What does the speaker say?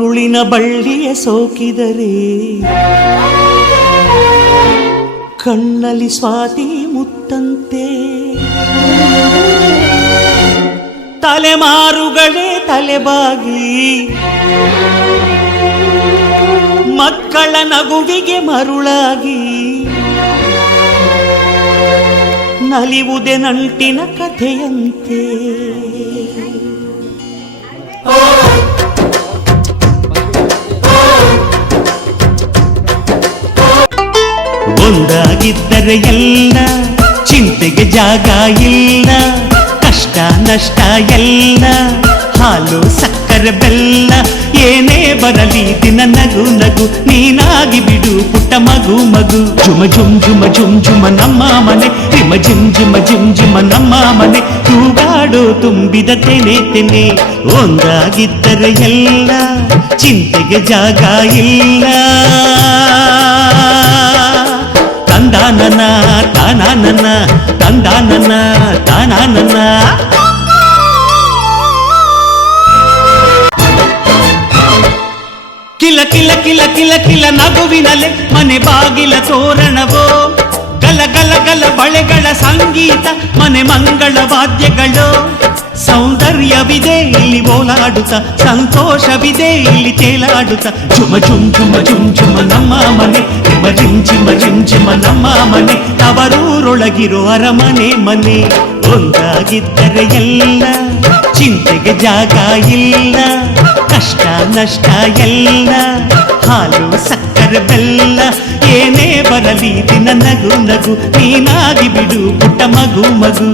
ಉರುಳಿನ ಬಳ್ಳಿಯ ಸೋಕಿದರೆ ಕಣ್ಣಲ್ಲಿ ಸ್ವಾತಿ ಮುತ್ತಂತೆ. ತಲೆಮಾರುಗಳೇ ತಲೆಬಾಗಿ ಮಕ್ಕಳ ನಗುವಿಗೆ ಮರುಳಾಗಿ ನಲಿವುದೆ ನಂಟಿನ ಕಥೆಯಂತೆ. ಒಂದಾಗಿದ್ದರೆ ಎಲ್ಲ ಚಿಂತೆಗೆ ಜಾಗ ಇಲ್ಲ, ಕಷ್ಟ ನಷ್ಟ ಎಲ್ಲ, ಹಾಲು, ಸಕ್ಕರೆ, ಬೆಲ್ಲ, ಏನೇ ಬರಲಿ ದಿನ ನಗು ನಗು, ನೀನಾಗಿ ಬಿಡು ಪುಟ್ಟ ಮಗು ಮಗು. ಜುಮ ಜುಮ್ ಜುಮ ಜುಮ್ ಜುಮ ನಮ್ಮ ಮನೆ ರಿಮ ಜಿಮ್ ಜಿಮ ಜಿಮ್ ಜಿಮ ನಮ್ಮ ಮನೆ. ತೂಗಾಡು ತುಂಬಿದ ತೆನೆ ತೆನೆ ಒಂದಾಗಿದ್ದರೆ ಎಲ್ಲ ಚಿಂತೆಗೆ ಜಾಗ ಇಲ್ಲ. ತಾನಾನನ ತಂದಾನನ ತಾನಾನನ ಕಿಲ ಕಿಲ ಕಿಲ ಕಿಲ ಕಿಲ ನಗುವಿನಲೆ ಮನೆ ಬಾಗಿಲ ತೋರಣವೋ ಗಲ ಗಲ ಗಲ ಬಳೆಗಳ ಸಂಗೀತ ಮನೆ ಮಂಗಳ ವಾದ್ಯಗಳು ಸೌಂದರ್ಯವಿದೆ ಇಲ್ಲಿ ಓಲಾಡುತ್ತ ಸಂತೋಷವಿದೆ ಇಲ್ಲಿ ತೇಲಾಡುತ್ತ ಜುಮ ಜುಮ್ ಜುಮ ಜುಮ್ ಜುಮ ನಮ್ಮ ಮನೆ ರಿಮ ಜಿಮ್ ಜಿಮ ಜಿಮ್ ಜಿಮ ನಮ್ಮ ಮನೆ ತವರೂರೊಳಗಿರೋ ಅರಮನೆ ಮನೆ ಒಂದಾಗಿದ್ದರೆ ಎಲ್ಲ ಚಿಂತೆಗೆ ಜಾಗ ಇಲ್ಲ, ಕಷ್ಟ ನಷ್ಟ ಎಲ್ಲ, ಹಾಲು ಸಕ್ಕರೆ ಬೆಲ್ಲ, ಏನೇ ಬರಲಿ ದಿನ ನಗು ನಗು, ನೀನಾಗಿ ಬಿಡು ಪುಟ್ಟ ಮಗು ಮಗು.